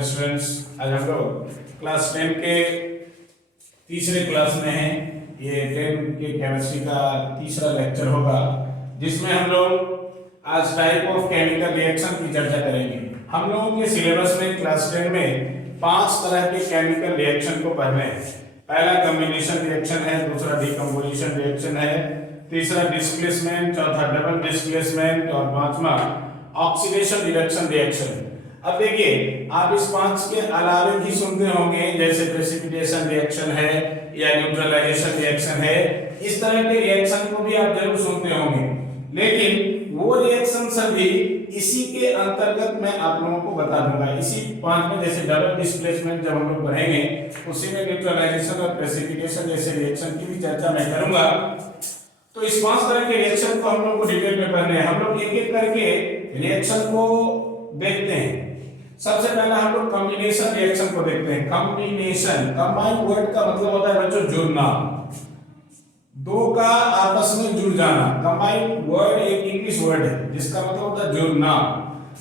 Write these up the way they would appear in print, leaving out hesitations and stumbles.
Dear students, आज हम लोग क्लास 10 के तीसरे क्लास में हैं। ये 10 के केमिस्ट्री का तीसरा लेक्चर होगा, जिसमें हम लोग आज टाइप ऑफ केमिकल रिएक्शन की चर्चा करेंगे। हम लोगों के सिलेबस में क्लास 10 में 5 तरह के केमिकल रिएक्शन को पढ़ने हैं। पहला कॉम्बिनेशन रिएक्शन है, दूसरा डिकम्पोजिशन रिएक्शन है, तीसरा डिस्प्लेसमेंट, चौथा डबल डिस्प्लेसमेंट और पांचवा ऑक्सीडेशन रिडक्शन रिएक्शन। अब देखिए, आप इस 5 के अलावे भी सुनते होंगे, जैसे प्रेसिपिटेशन रिएक्शन है या न्यूट्रलाइजेशन रिएक्शन है। इस तरह के रिएक्शन को भी आप जरूर सुनते होंगे, लेकिन वो रिएक्शन सभी इसी के अंतर्गत मैं आप लोगों को बता दूंगा। इसी 5 में जैसे डबल डिस्प्लेसमेंट जब हम लोग पढ़ेंगे, उसी में न्यूट्रलाइजेशन और प्रेसिपिटेशन जैसे रिएक्शन की भी चर्चा मैं करूंगा। तो इस 5 तरह के रिएक्शन को हम लोग को डिटेल में पढ़ने हैं। हम लोग एक एक करके रिएक्शन को देखते हैं। सबसे पहला हम लोग कॉम्बिनेशन रिएक्शन को देखते हैं। कॉम्बिनेशन, कंबाइन वर्ड का मतलब होता है बच्चों जुड़ना, दो का आपस में जुड़ जाना। कंबाइन वर्ड एक इंग्लिश वर्ड है जिसका मतलब होता है जुड़ना।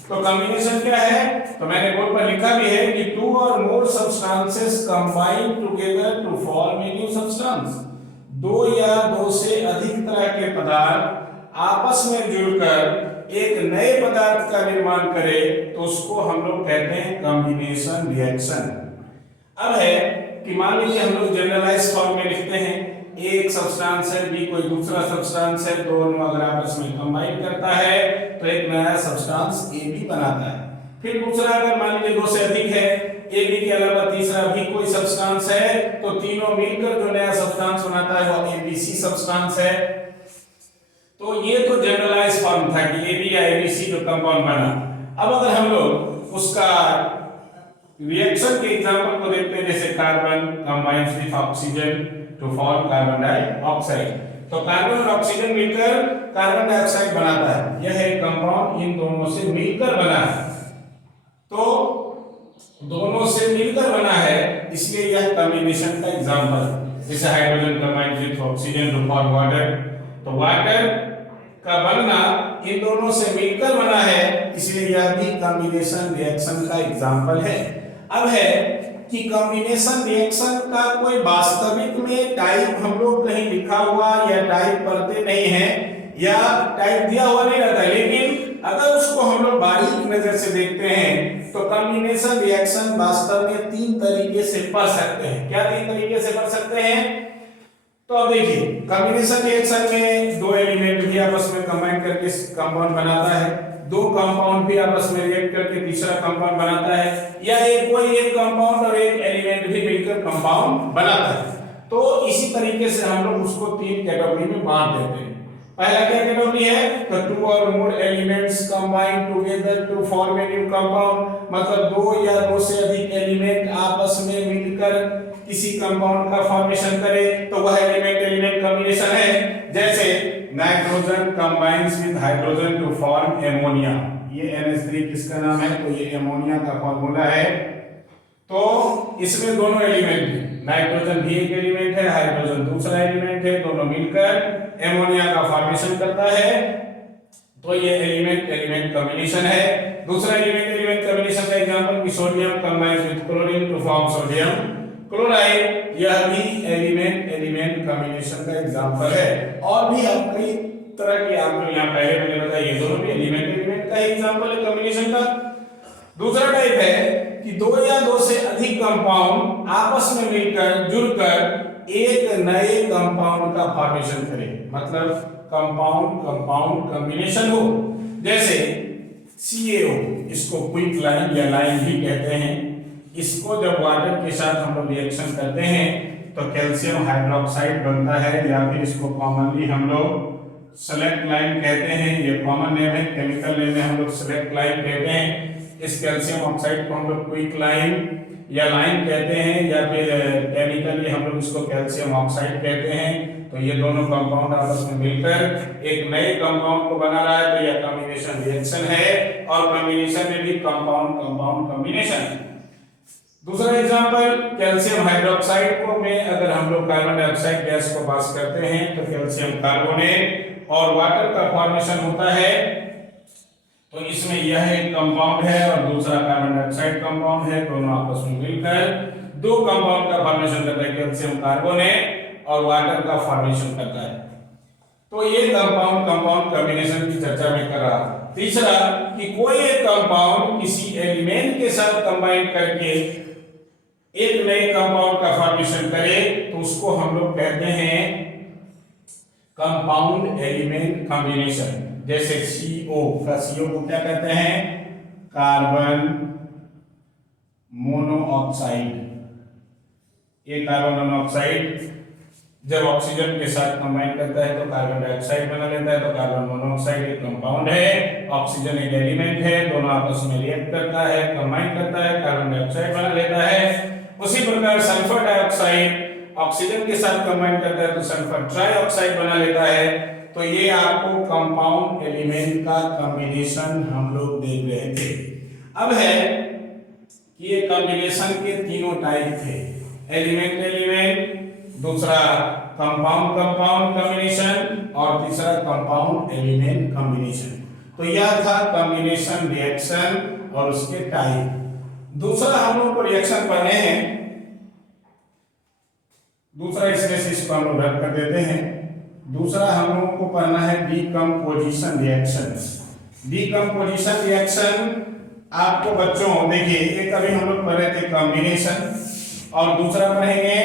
तो कॉम्बिनेशन क्या है? तो मैंने बोर्ड पर लिखा भी है कि two or more substances combine together to form a new substance. दो या दो से अधिक तरह के पदार्थ आपस में जुड़कर एक नए पदार्थ का निर्माण करे तो उसको हम लोग कहते हैं कॉम्बिनेशन रिएक्शन। अब है कि मान लीजिए हम लोग जनरलाइज फॉर्म में लिखते हैं, एक सब्सटेंस है, बी कोई दूसरा सब्सटेंस है, दोनों अगर आपस में कंबाइन करता है तो एक नया सब्सटेंस ए बी बनाता है। फिर दूसरा अगर मान लीजिए 2 से अधिक है, ए बी के अलावा तीसरा भी कोई सब्सटेंस है, तो तीनों मिलकर जो नया सब्सटेंस बनाता है वो ए बी सी सब्सटेंस है। तो ये तो जनरलाइज फॉर्म था कि ए बी या ए बी सी जो कंपाउंड बना। अब अगर हम लोग उसका रिएक्शन के एग्जांपल को देखते हैं, जैसे carbon combines with oxygen to form carbon dioxide. तो कार्बन और ऑक्सीजन मिलकर कार्बन डाइऑक्साइड बनाता है। यह एक कंपाउंड इन दोनों से मिलकर बना है। तो दोनों से मिलकर बना है, इसलिए यह कॉम्बिनेशन का एग्जांपल है। जैसे hydrogen combines with oxygen to form water, तो वाटर का बनना इन दोनों से मिलकर बना है, इसलिए यह भी कॉम्बिनेशन रिएक्शन का एग्जांपल है। अब है कि कॉम्बिनेशन रिएक्शन का कोई वास्तविक में टाइप हम लोग कहीं लिखा हुआ या टाइप पढ़ते नहीं है या टाइप दिया हुआ नहीं रहता, लेकिन अगर उसको हम लोग बारीक नजर से देखते हैं तो कॉम्बिनेशन रिएक्शन वास्तव में 3 तरीके से पढ़ सकते हैं। क्या 3 तरीके से पढ़ सकते हैं? तो अब देखिए, कॉम्बिनेशन रिएक्शन में 2 एलिमेंट भी आपस में कंबाइन करके कंपाउंड बनाता है, 2 कंपाउंड भी आपस में रिएक्ट करके तीसरा कंपाउंड बनाता है, या कोई एक कंपाउंड और एक एलिमेंट भी मिलकर कंपाउंड बनाता है। तो इसी तरीके से हम लोग उसको 3 कैटेगरी में बांट देते हैं। पहला क्या कैटेगरी है? तो 2 or more elements combine together to form a new compound, मतलब 2 या 2 से अधिक एलिमेंट आपस में मिलकर किसी कंपाउंड का फॉर्मेशन करे तो वह एलिमेंट कॉम्बिनेशन है। जैसे nitrogen combines with hydrogen to form ammonia. ये NH3 किसका नाम है? तो ये एमोनिया का फार्मूला है। तो इसमें दोनों एलिमेंट हैं, नाइट्रोजन भी एक एलिमेंट है, हाइड्रोजन दूसरा एलिमेंट है, दोनों मिलकर एमोनिया का फॉर्मेशन करता है। तो ये एलिमेंट कॉम्बिनेशन है। दूसरा एलिमेंट कॉम्बिनेशन का एग्जांपल कि sodium combines with chlorine to form sodium chloride, यह भी एलिमेंट कॉम्बिनेशन का एग्जांपल है। और भी हम कई तरह के आपको यहाँ पहले मैंने बताया, ये दोनों भी एलिमेंट का एग्जांपल है कॉम्बिनेशन का। दूसरा टाइप है कि 2 या 2 से अधिक कंपाउंड आपस में मिलकर जुड़कर एक नए कंपाउंड का फॉर्मेशन करे, मतलब कंपाउंड कॉम्बिनेशन हो। जैसे CaO, इसको क्विक लाइन या लाइन भी कहते हैं। इसको जब वाटर के साथ हम लोग रिएक्शन करते हैं तो कैल्शियम हाइड्रोक्साइड बनता है, या फिर इसको कॉमनली हम लोग सेलेक्ट लाइन कहते हैं। ये कॉमन नेम है, केमिकल नेम में हम लोग सेलेक्ट लाइन कहते हैं। इस कैल्शियम ऑक्साइड को हम लोग क्विक लाइन या लाइन कहते हैं, या फिर केमिकली हम लोग इसको कैल्शियम ऑक्साइड कहते हैं। तो ये दोनों कंपाउंड आपस में मिलकर एक नए कंपाउंड को बना रहा है, तो यह कॉम्बिनेशन रिएक्शन है। और कॉम्बिनेशन में भी कंपाउंड कॉम्बिनेशन। दूसरा एग्जांपल, कैल्शियम हाइड्रोक्साइड को में अगर हम लोग कार्बन डाइऑक्साइड गैस को पास करते हैं तो कैल्शियम कार्बोनेट और वाटर का फॉर्मेशन होता है। तो इसमें यह एक कंपाउंड है और दूसरा कार्बन डाइऑक्साइड कंपाउंड है, दोनों आपस में मिलकर दो कंपाउंड का फॉर्मेशन करता है, कैल्शियम कार्बोनेट और वाटर का फॉर्मेशन करता है। तो ये कंपाउंड कंपाउंड कॉम्बिनेशन की चर्चा में कर रहा। तीसरा कि कोई एक कंपाउंड किसी एलिमेंट के साथ कंबाइन करके एक नए कंपाउंड का फॉर्मेशन करे तो उसको हम लोग कहते हैं कंपाउंड एलिमेंट कॉम्बिनेशन। जैसे CO का CO को क्या कहते हैं? Carbon monoxide. ये कार्बन मोनोऑक्साइड जब ऑक्सीजन के साथ कंबाइन करता है तो कार्बन डाइऑक्साइड बना लेता है, तो कार्बन मोनोऑक्साइड एक कंपाउंड है, ऑक्सीजन एक एलिमेंट है, दोनों आपस में रिएक्ट करता है, कंबाइन करता है, कार्बन डाइऑक्साइड बना लेता है। उसी प्रकार सल्फर डाइऑक्साइड ऑक्सीजन के साथ कंबाइन करता है तो सल्फर ट्राइऑक्साइड बना लेता है। तो ये आपको कंपाउंड एलिमेंट का कॉम्बिनेशन हम लोग देख रहे थे। अब है कि ये कॉम्बिनेशन के तीनों टाइप थे, एलिमेंट एलिमेंट, दूसरा कंपाउंड कंपाउंड कॉम्बिनेशन और तीसरा कंपाउंड एलिमेंट कॉम्बिनेशन। तो यह था कॉम्बिनेशन रिएक्शन और उसके टाइप। दूसरा हम लोग को रिएक्शन पढ़े हैं, दूसरा इसमें से इसको हम लोग रद्द कर देते हैं। दूसरा हम लोगों को पढ़ना है डीकंपोजिशन रिएक्शन। डीकंपोजिशन रिएक्शन आपको बच्चों देखिए, एक अभी हम लोग पढ़ रहे थे कॉम्बिनेशन और दूसरा पढ़ेंगे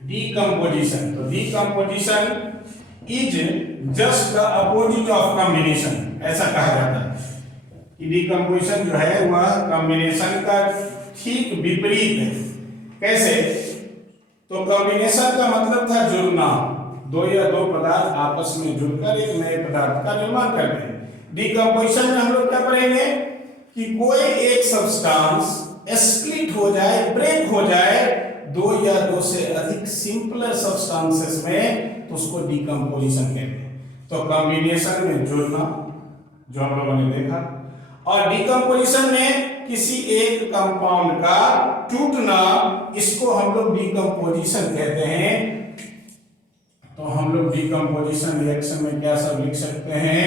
डीकंपोजिशन। तो decomposition is just the opposite of combination, ऐसा कहा जाता है कि डीकंपोजिशन जो है वह कॉम्बिनेशन का ठीक विपरीत है। कैसे? तो कॉम्बिनेशन का मतलब था जुड़ना, दो या दो पदार्थ आपस में जुड़कर एक नए पदार्थ का निर्माण करते हैं। डीकंपोजिशन में हम लोग क्या पढ़ेंगे कि कोई एक सब्सटेंस स्प्लिट हो जाए, ब्रेक हो जाए दो या दो से अधिक सिंपलर सब्सटेंसेस में, तो उसको डीकंपोजिशन कहते हैं। तो कॉम्बिनेशन में जुड़ना जो हम लोगों ने देखा, और डीकंपोजिशन में किसी एक कंपाउंड का टूटना, इसको हम लोग डीकंपोजिशन कहते हैं। तो हम लोग डीकंपोजिशन रिएक्शन में क्या सब लिख सकते हैं?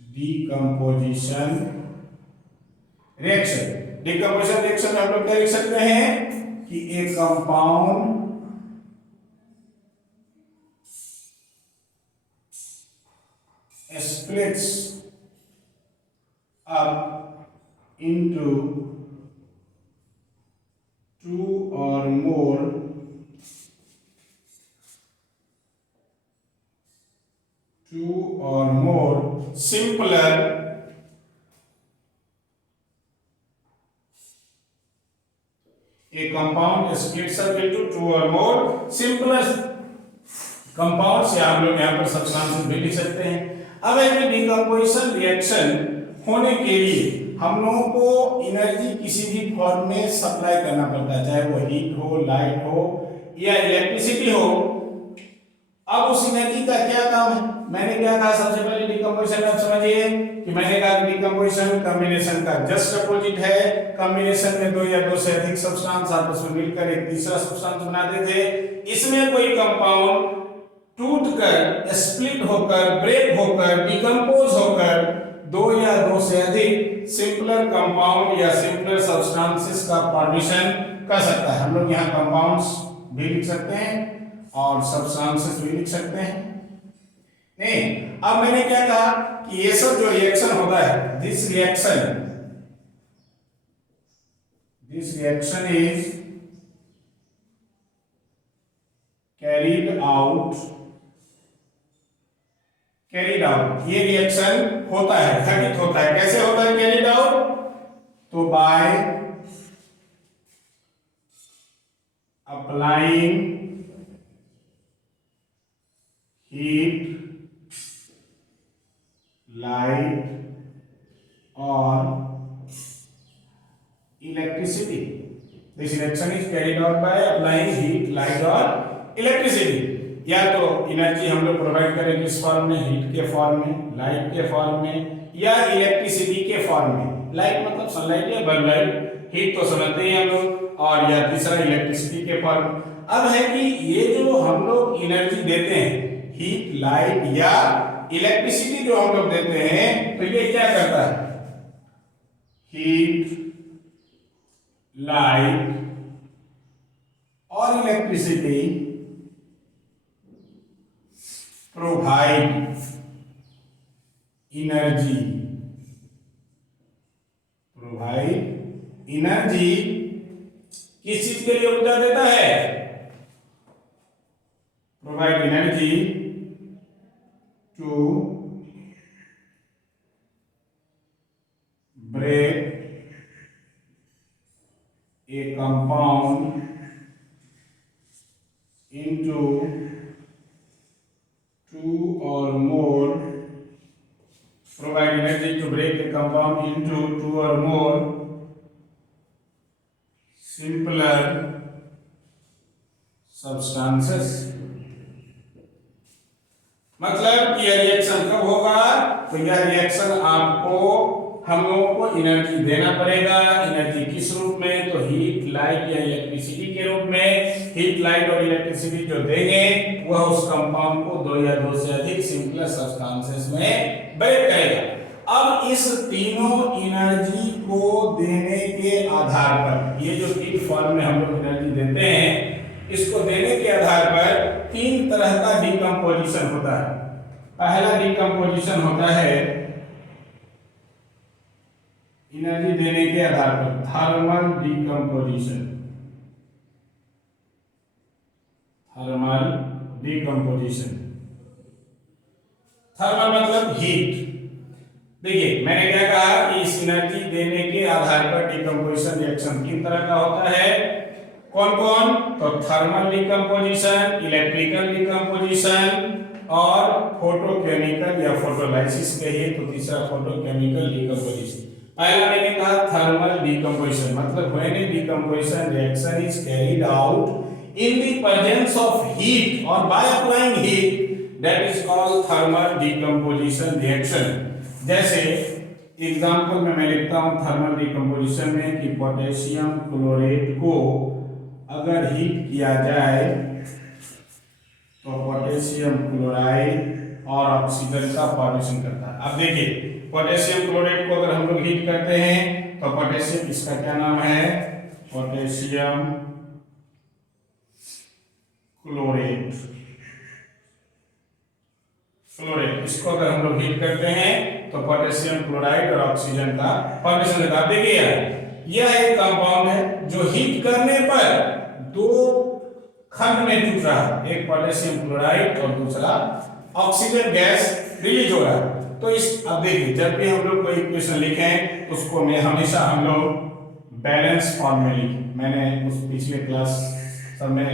डीकंपोजिशन रिएक्शन, डीकंपोजिशन रिएक्शन में हम लोग क्या लिख सकते हैं कि एक compound splits up into two or more simpler a compound splits up into two or more simpler compounds, या हम लोग यहाँ पर सब्सटेंसेस भी लिख सकते हैं। अब एक डीकंपोजिशन रिएक्शन होने के लिए हम लोगों को एनर्जी किसी भी फॉर्म में सप्लाई करना पड़ता है, चाहे वो हीट हो, लाइट हो या इलेक्ट्रिसिटी हो। अब उस एनर्जी का क्या काम है? मैंने क्या कहा सबसे पहले डीकंपोजिशन में, आप समझिए कि मैंने कहा डीकंपोजिशन कॉम्बिनेशन का जस्ट अपोजिट है। कॉम्बिनेशन में दो या दो से अधिक सब्सटेंस आपस में मिलकर एक तीसरा सब्सटेंस बनाते थे। इसमें कोई कंपाउंड टूटकर, स्प्लिट होकर, ब्रेक होकर, डिकम्पोज होकर दो या दो से अधिक सिंपलर कंपाउंड या सिंपलर सब्सटेंसेस का फॉर्मेशन कर सकता है। हम लोग यहाँ कंपाउंड्स भी लिख सकते हैं और सब्सटेंसेस भी लिख सकते हैं। नहीं, अब मैंने क्या कहा कि ये सब जो रिएक्शन होता है, this reaction is carried out, ये रिएक्शन होता है, घटित होता है। कैसे होता है कैरीड आउट? तो बाय अप्लाइंग हीट, लाइट और electricity. This reaction is carried out by applying heat, light और इलेक्ट्रिसिटी। या तो एनर्जी हम लोग प्रोवाइड करें किस फॉर्म में? हीट के फॉर्म में, लाइट के फॉर्म में या इलेक्ट्रिसिटी के फॉर्म में। लाइट मतलब सनलाइट या बल्ब लाइट, हीट तो समझते ही हम लोग, और या तीसरा इलेक्ट्रिसिटी के फॉर्म। अब है कि ये जो हम लोग एनर्जी देते हैं हीट, लाइट या इलेक्ट्रिसिटी जो हम लोग देते हैं तो ये क्या करता है, हीट, लाइट और electricity provide energy, provide energy किस चीज के लिए ऊर्जा देता है, provide energy to break a compound into two or more, provide energy to break a compound into two or more simpler substances। मतलब यह रिएक्शन कब होगा, तो यह रिएक्शन आपको हम लोगों को एनर्जी देना पड़ेगा। एनर्जी किस रूप में, तो हीट, लाइट या इलेक्ट्रिसिटी के रूप में। हीट, लाइट और इलेक्ट्रिसिटी जो देंगे वह उस कंपाउंड को दो या दो से अधिक सिंपल सब्सटेंसेस में ब्रेक करेगा। अब इस तीनों एनर्जी को देने के आधार पर, ये जो तीन फॉर्म में हम लोग एनर्जी देते हैं, इसको देने के आधार पर तीन तरह का डिकम्पोजिशन होता है। पहला डिकम्पोजिशन होता है एनर्जी देने के आधार पर thermal decomposition. Thermal decomposition, thermal मतलब हीट। देखिए मैंने क्या कहा कि इस एनर्जी देने के आधार पर डिकम्पोजिशन रिएक्शन तीन तरह का होता है। कौन कौन, तो थर्मल डिकम्पोजिशन, इलेक्ट्रिकल डिकम्पोजिशन और फोटोकेमिकल या फोटोलाइसिस कहिए तो तीसरा फोटोकेमिकल डिकम्पोजिशन। पहला मैंने कहा थर्मल डिकम्पोजिशन, मतलब when a decomposition reaction is carried out in the presence of heat और by applying heat, that is called thermal decomposition reaction. जैसे एग्जांपल में मैं लिखता हूं थर्मल डिकम्पोजिशन में कि पोटेशियम क्लोरेट को अगर हीट किया जाए तो पोटेशियम क्लोराइड और ऑक्सीजन का फॉर्मेशन करता है। अब देखिए पोटेशियम क्लोराइड को अगर हम लोग हीट करते हैं तो पोटेशियम, इसका क्या नाम है, पोटेशियम क्लोरेट, क्लोरेट, इसको अगर हम लोग हीट करते हैं तो पोटेशियम क्लोराइड और ऑक्सीजन का फॉर्मेशन होता है। देखिए यह एक कंपाउंड है जो हीट करने पर दो खंड में टूट रहा है, एक पोटेशियम क्लोराइड और दूसरा ऑक्सीजन गैस रिलीज हो रहा है। तो इस, अब देखिए जब भी हम लोग कोई इक्वेशन लिखें उसको में हमेशा हम लोग बैलेंस फॉर्म में लिखें। मैंने उस पिछले क्लास सब में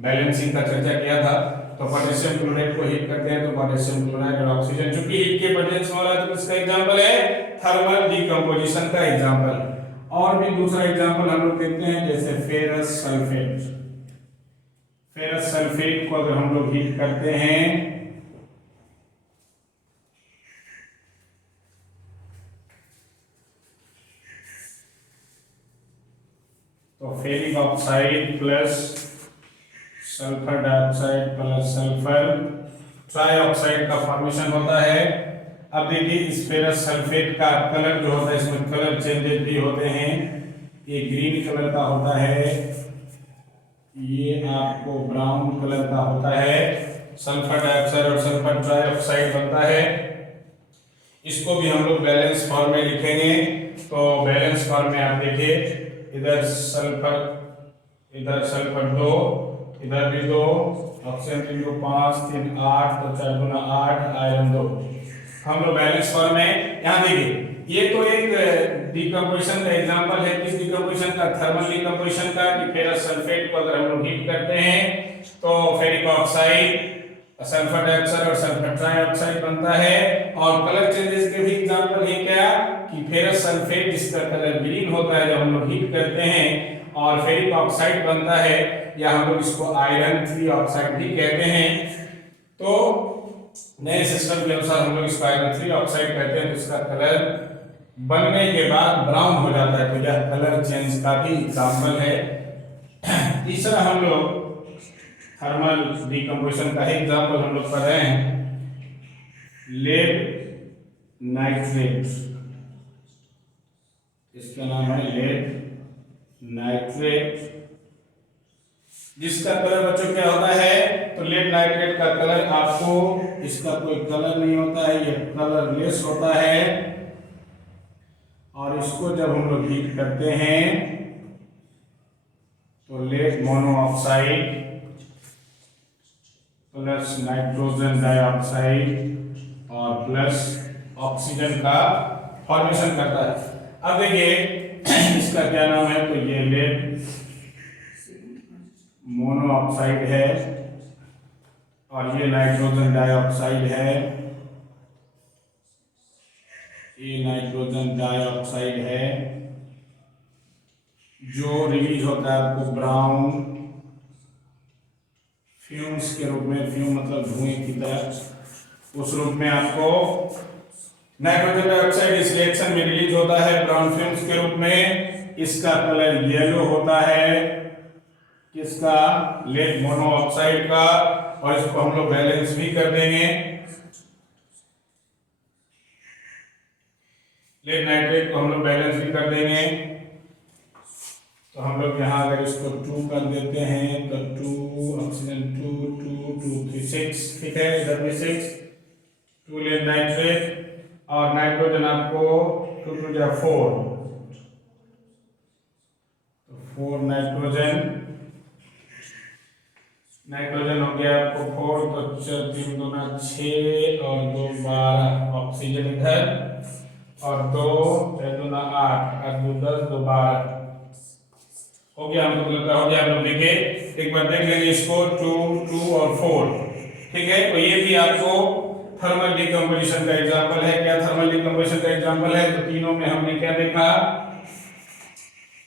बैलेंसिंग का चर्चा किया था। तो पोटेशियम क्लोराइड को हीट करते हैं तो पोटेशियम क्लोराइड और ऑक्सीजन, चूंकि हीट के प्रेजेंस में हो रहा है तो इसका एग्जांपल है थर्मल डिकम्पोजिशन का एग्जांपल। और भी दूसरा एग्जांपल हम लोग देखते हैं जैसे फेरस सल्फेट। फेरस सल्फेट को अगर हम लोग हीट करते हैं तो ferric oxide plus sulphur dioxide plus sulphur trioxide का फॉर्मेशन होता है। अब देखिए इस फेरस सल्फेट का कलर जो होता है, इसमें कलर चेंजेस भी होते हैं। ये ग्रीन कलर का होता है, ये आपको ब्राउन कलर का होता है। सल्फर डाइऑक्साइड और सल्फर ट्राइऑक्साइड बनता है। इसको भी हम लोग बैलेंस फॉर्म में लिखेंगे। तो बैलेंस फॉर्म में आप देखिए इधर सल्फर 2, इधर भी 2, ऑक्सीजन 3 2 5 3 8 तो 4 गुना 8, आयरन 2। हम लोग बैलेंस फॉर्म में यहाँ देखिए ये तो एक डिकम्पोजिशन का एग्जांपल है। किस डिकम्पोजिशन का, थर्मल डिकम्पोजिशन का, कि फेरस सल्फेट को अगर हम लोग हीट करते हैं तो फेरिक ऑक्साइड, सल्फर डाइऑक्साइड और सल्फर ट्राइऑक्साइड बनता है। और कलर चेंजेस के भी एग्जांपल है क्या, कि फेरस सल्फेट जिसका कलर ग्रीन होता है जब हम लोग हीट करते हैं, और फेरिक ऑक्साइड बनता है, या हम लोग इसको आयरन 3 ऑक्साइड भी कहते हैं। तो नए सिस्टम के अनुसार हम लोग इसको आयरन 3 ऑक्साइड कहते हैं। तो इसका कलर बनने के बाद ब्राउन हो जाता है, तो यह कलर चेंज का भी एग्जांपल है। तीसरा हम लोग थर्मल डिकम्पोजिशन का ही एग्जांपल हम लोग पढ़ रहे हैं। लेड नाइट्रेट, इसका नाम है लेड नाइट्रेट, जिसका कलर बच्चों क्या होता है, तो लेड नाइट्रेट का कलर आपको, इसका कोई कलर नहीं होता है, ये कलरलेस होता है। और इसको जब हम लोग हीट करते हैं तो lead monoxide plus nitrogen dioxide और प्लस ऑक्सीजन का फॉर्मेशन करता है। अब देखिए इसका क्या नाम है, तो ये लेड मोनोऑक्साइड है और ये नाइट्रोजन डाइऑक्साइड है, ये नाइट्रोजन डाइऑक्साइड है जो रिलीज होता है आपको ब्राउन फ्यूम्स के रूप में, फ्यूम मतलब धुएं की तरह, उस रूप में आपको नाइट्रोजन डाइऑक्साइड इस रिएक्शन में रिलीज होता है ब्राउन फ्यूम्स के रूप में। इसका कलर येलो होता है, किसका, लेड मोनोऑक्साइड का, और इसको हम लोग बैलेंस भी कर देंगे, लेड नाइट्रेट को हम लोग बैलेंस भी कर देंगे। तो हम लोग यहाँ अगर इसको 2 कर देते हैं तो 2 ऑक्सीजन 2 2 2 3 6, ठीक है, इधर भी 6, 2 लेड नाइट्रेट और नाइट्रोजन आपको 2 2 जा 4, तो 4 नाइट्रोजन हो गया आपको 4, तो 3 दूना 6 और 2 12 ऑक्सीजन इधर और 2 दूना 8 और 2 10 2 12 हो गया। हमको लगता हो गया, आप लोग देखिए एक बार देख लेंगे इसको, 2 2 और 4, ठीक है। तो ये भी आपको थर्मल डिकम्पोजिशन का एग्जांपल है। क्या थर्मल डिकम्पोजिशन का एग्जांपल है, तो तीनों में हमने क्या देखा,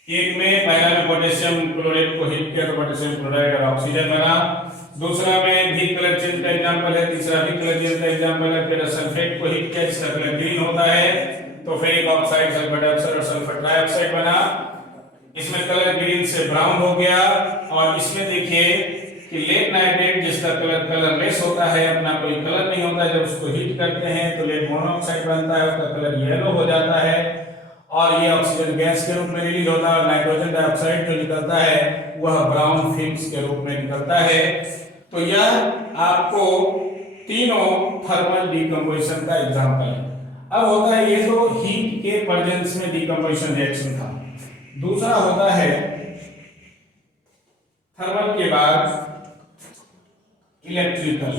एक में पहला में पोटेशियम क्लोराइड को हीट किया तो पोटेशियम क्लोराइड और ऑक्सीजन बना, दूसरा में भी कलर चेंज का एग्जांपल है, तीसरा भी कलर चेंज का एग्जांपल है, फिर सल्फेट को हीट किया जिसका कलर ग्रीन होता है तो फेरिक ऑक्साइड, सल्फर डाइऑक्साइड और सल्फर ट्राइऑक्साइड बना। इसमें कलर ग्रीन से ब्राउन हो गया। और इसमें देखिए कि लेड नाइट्रेट जिसका कलर कलरलेस होता है, अपना कोई कलर नहीं होता है, जब उसको हीट करते हैं तो लेड मोनोऑक्साइड बनता है, उसका कलर येलो हो जाता है और ये ऑक्सीजन गैस के रूप में रिलीज होता है और नाइट्रोजन डाइऑक्साइड जो निकलता है वह ब्राउन फिल्म्स के रूप में निकलता है। तो यह आपको तीनों थर्मल डिकम्पोजिशन का एग्जांपल है। अब होता है, ये तो हीट के प्रेजेंस में डिकम्पोजिशन रिएक्शन था। दूसरा होता है थर्मल के बाद इलेक्ट्रिकल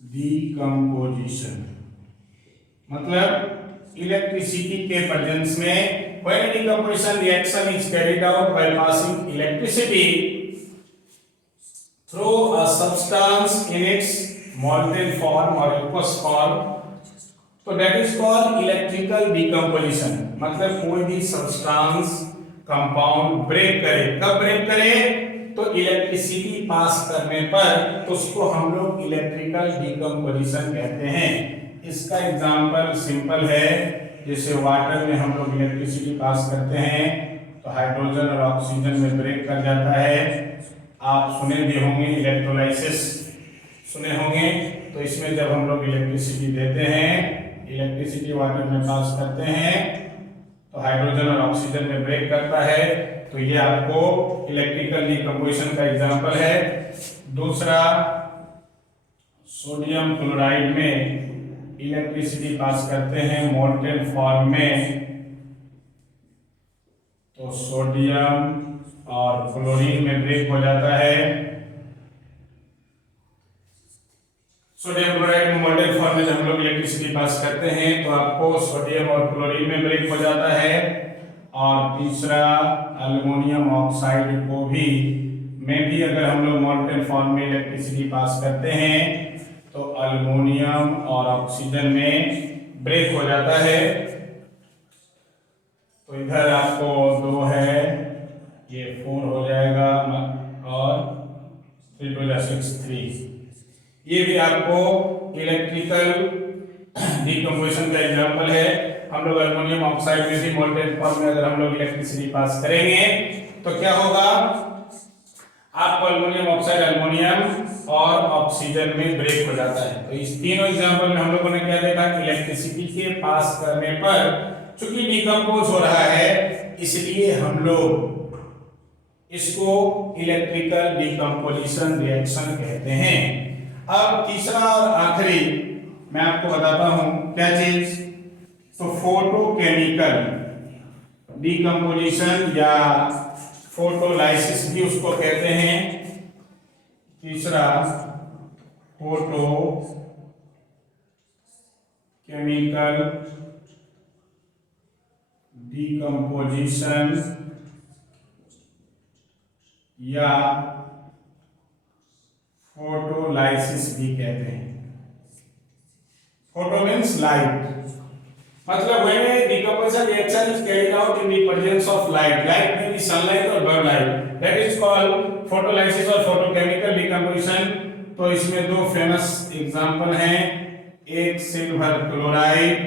डिकम्पोजिशन, मतलब इलेक्ट्रिसिटी के प्रेजेंस में when decomposition reaction is carried out by passing electricity through a substance in its molten form or aqueous form, तो that is called electrical decomposition। मतलब कोई भी सब्सटेंस कंपाउंड ब्रेक करे, कब break करे, तो इलेक्ट्रिसिटी पास करने पर, तो उसको हम लोग इलेक्ट्रिकल डिकम्पोजिशन कहते हैं। इसका एग्जांपल सिंपल है, जैसे वाटर में हम लोग इलेक्ट्रिसिटी पास करते हैं तो हाइड्रोजन और ऑक्सीजन में ब्रेक कर जाता है। आप सुने भी होंगे इलेक्ट्रोलाइसिस, सुने होंगे। तो इसमें जब हम लोग इलेक्ट्रिसिटी देते हैं, इलेक्ट्रिसिटी वाटर में पास करते हैं तो हाइड्रोजन और ऑक्सीजन में ब्रेक करता है, तो ये आपको इलेक्ट्रिकल डिकम्पोजिशन का एग्जांपल है। दूसरा, सोडियम क्लोराइड में इलेक्ट्रिसिटी पास करते हैं मोल्टेन फॉर्म में, तो सोडियम और क्लोरीन में ब्रेक हो जाता है। सोडियम क्लोराइड में मोल्टेन फॉर्म में जब हम लोग इलेक्ट्रिसिटी पास करते हैं तो आपको सोडियम और क्लोरीन में ब्रेक हो जाता है। और तीसरा, एल्युमिनियम ऑक्साइड को भी अगर हम लोग मोल्टेन फॉर्म में इलेक्ट्रिसिटी पास करते हैं तो एल्युमिनियम और ऑक्सीजन में ब्रेक हो जाता है। तो इधर आपको 2 है, ये 4 हो जाएगा और 3 2 6 3। ये भी आपको इलेक्ट्रिकल डिकम्पोजिशन का एग्जांपल है। हम लोग एल्युमिनियम ऑक्साइड में भी मोल्टेन फॉर्म में अगर हम लोग इलेक्ट्रिसिटी पास करेंगे तो क्या होगा, आपको अल्युमिनियम ऑक्साइड अल्युमिनियम और ऑक्सीजन में ब्रेक हो जाता है। तो इस तीनों एग्जांपल में हम लोगों ने क्या देखा कि इलेक्ट्रिसिटी के पास करने पर चूंकि डिकम्पोज हो रहा है इसलिए हम लोग इसको इलेक्ट्रिकल डिकम्पोजिशन रिएक्शन कहते हैं। अब तीसरा और आखिरी मैं आपको बताता हूं क्या चीज, तो फोटोकेमिकल डिकम्पोजिशन या फोटोलाइसिस भी उसको कहते हैं। तीसरा फोटो केमिकल डिकम्पोजिशन या फोटोलाइसिस भी कहते हैं। फोटो मीन्स लाइट, मतलब when a decomposition reaction is carried out in the presence of light, light may be sunlight or burn light, that is called photolysis or photochemical decomposition। तो इसमें दो famous example हैं, एक silver chloride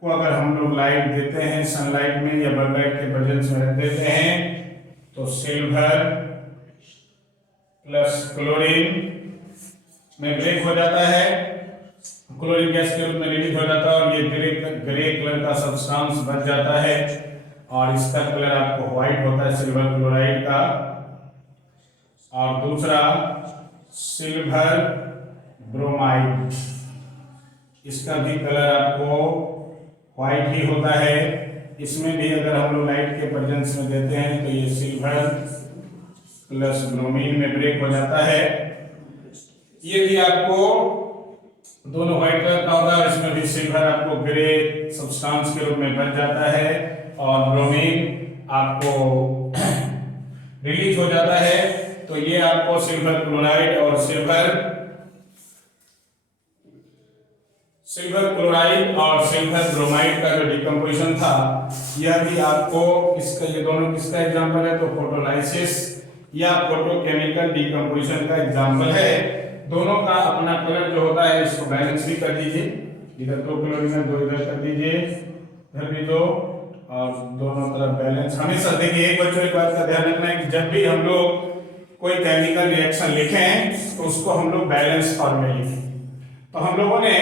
को अगर हम लोग लाइट देते हैं सनलाइट में या बर्न लाइट के प्रेजेंस में रख देते हैं तो सिल्वर प्लस क्लोरीन में ब्रेक हो जाता है, क्लोरीन गैस के रूप में रिलीज हो जाता है और ये ग्रे कलर का सब्सटेंस बन जाता है और इसका कलर आपको व्हाइट होता है सिल्वर क्लोराइड का। और दूसरा सिल्वर ब्रोमाइड, इसका भी कलर आपको व्हाइट ही होता है। इसमें भी अगर हम लोग लाइट के प्रेजेंस में देते हैं तो ये सिल्वर प्लस ब्रोमीन में ब्रेक हो जाता है। ये भी आपको दोनों व्हाइट कलर का होता है, इसमें भी सिल्वर आपको ग्रे सब्सटेंस के रूप में बन जाता है और ब्रोमीन आपको रिलीज हो जाता है। तो ये आपको सिल्वर क्लोराइड और सिल्वर ब्रोमाइड का जो डिकम्पोजिशन था यह भी आपको इसका, ये दोनों किसका एग्जांपल है, तो फोटोलाइसिस या फोटोकेमिकल डिकम्पोजिशन का एग्जांपल है। दोनों का अपना कलर जो होता है इसको बैलेंस भी कर दीजिए, इधर दो क्लोरीन है दो इधर कर दीजिए, इधर भी दो और दोनों तरफ बैलेंस। हमेशा देखिए एक बच्चों एक बात का ध्यान रखना है कि जब भी हम लोग कोई केमिकल रिएक्शन लिखें तो उसको हम लोग बैलेंस फॉर्म में लिखें। तो हम लोगों ने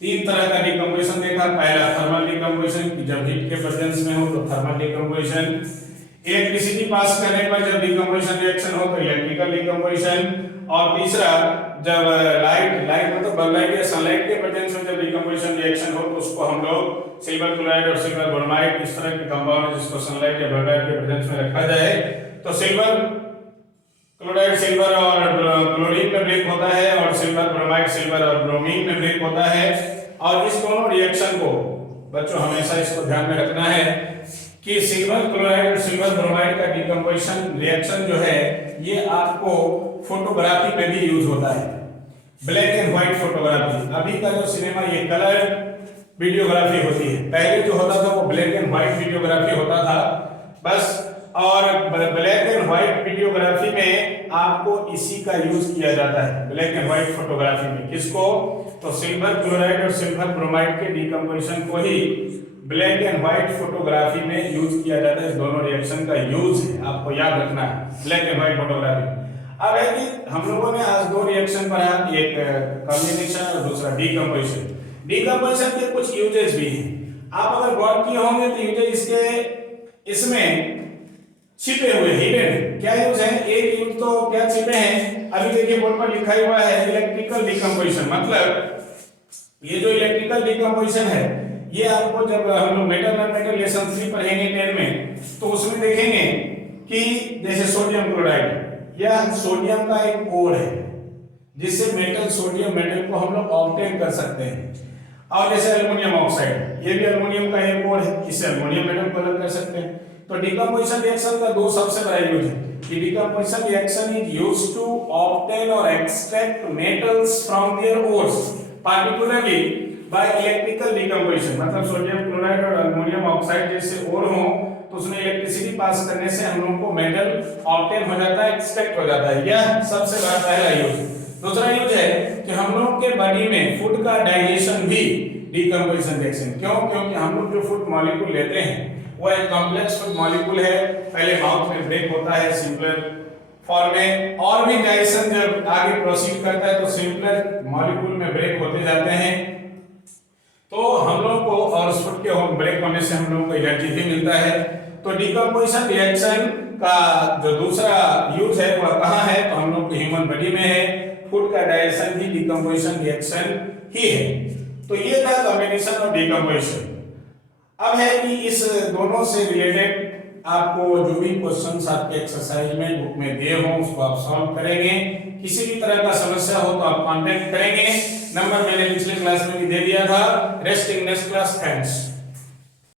तीन तरह का डिकम्पोजिशन देखा। पहला थर्मल डिकम्पोजिशन, जब हीट के प्रेजेंस में हो तो थर्मल डिकम्पोजिशन। इलेक्ट्रिसिटी पास करने पर जब डिकम्पोजिशन रिएक्शन हो तो इलेक्ट्रिकल डिकम्पोजिशन। और तीसरा जब लाइट मतलब बर्नलाइट या सनलाइट के प्रेजेंस में जब डिकम्पोजिशन रिएक्शन हो तो उसको हम लोग सिल्वर क्लोराइड और सिल्वर ब्रोमाइड इस तरह के कंपाउंड जिसको सनलाइट या बर्नलाइट के प्रेजेंस में रखा जाए तो सिल्वर क्लोराइड सिल्वर और क्लोरीन में ब्रेक होता है और सिल्वर ब्रोमाइड सिल्वर और ब्रोमीन में ब्रेक होता है। और इस दोनों रिएक्शन को बच्चों हमेशा इसको ध्यान में रखना है कि सिल्वर क्लोराइड और सिल्वर ब्रोमाइड का डिकम्पोजिशन रिएक्शन जो है ये आपको फोटोग्राफी में भी यूज होता है, ब्लैक एंड व्हाइट फोटोग्राफी। अभी का जो सिनेमा ये कलर वीडियोग्राफी होती है, पहले जो होता था वो ब्लैक एंड व्हाइट वीडियोग्राफी होता था बस। और ब्लैक एंड व्हाइट वीडियोग्राफी में आपको इसी का यूज किया जाता है, ब्लैक एंड व्हाइट फोटोग्राफी में। किसको, तो सिल्वर क्लोराइड और सिल्वर ब्रोमाइड के डिकम्पोजिशन को ही ब्लैक एंड व्हाइट फोटोग्राफी में यूज किया जाता है। इस दोनों रिएक्शन का यूज है, आपको याद रखना है, ब्लैक एंड व्हाइट फोटोग्राफी। अब है कि हम लोगों ने आज दो रिएक्शन पढ़ा, एक कम्बिनेशन और दूसरा डिकम्पोजिशन। डिकम्पोजिशन के कुछ यूजेस भी हैं, आप अगर गौर किए होंगे तो यूजेस इसके इसमें छिपे हुए हिडन क्या यूज है। एक यूज तो क्या छिपे हैं, अभी देखिए बोर्ड पर लिखा हुआ है इलेक्ट्रिकल डिकम्पोजिशन। मतलब ये जो इलेक्ट्रिकल डिकम्पोजिशन है ये आपको जब हम लोग मेटल और मेटल लेसन 3 पढ़ेंगे 10 में तो उसमें देखेंगे कि जैसे सोडियम क्लोराइड यह सोडियम का एक ओर है जिससे मेटल सोडियम मेटल को हम लोग ऑब्टेन कर सकते हैं। और जैसे एल्युमिनियम ऑक्साइड ये भी एल्युमिनियम का एक ओर है, इससे एल्युमिनियम मेटल को अलग कर सकते हैं। तो डिकम्पोजिशन रिएक्शन का दो सबसे बड़ा यूज है कि decomposition reaction is used to obtain और extract metals from their ores particularly by electrical decomposition. मतलब सोडियम क्लोराइड और एल्युमिनियम ऑक्साइड जैसे ओर हो तो उसमें इलेक्ट्रिसिटी पास करने से हम लोग को मेटल ऑब्टेन हो जाता है, एक्सट्रैक्ट हो जाता है। यह सबसे बड़ा पहला यूज। दूसरा यूज है कि हम लोग के बॉडी में फूड का डाइजेशन भी डिकम्पोजिशन रिएक्शन। क्यों, क्योंकि हम लोग जो फूड मॉलिक्यूल लेते हैं वो एक कॉम्प्लेक्स फूड मॉलिक्यूल है, पहले माउथ में ब्रेक होता है सिंपल फॉर्म में। और भी डाइजेशन जब आगे प्रोसीड करता है तो सिंपलर मॉलिक्यूल में ब्रेक होते जाते हैं, तो हम लोग को, और उस फूड के ब्रेक होने से हम लोग को एनर्जी भी मिलता है। तो डिकम्पोजिशन रिएक्शन का जो दूसरा यूज है वह कहाँ है, तो हम लोग के ह्यूमन बॉडी में है। फूड का डाइजेशन भी डिकम्पोजिशन रिएक्शन ही है। तो ये था कॉम्बिनेशन और डिकम्पोजिशन। अब है कि इस दोनों से रिलेटेड आपको जो भी क्वेश्चंस आपके एक्सरसाइज में बुक में दिए हों उसको आप सॉल्व करेंगे। किसी भी तरह का समस्या हो तो आप कांटेक्ट करेंगे। नंबर मैंने पिछले क्लास में भी दे दिया था। Rest in next class. Thanks.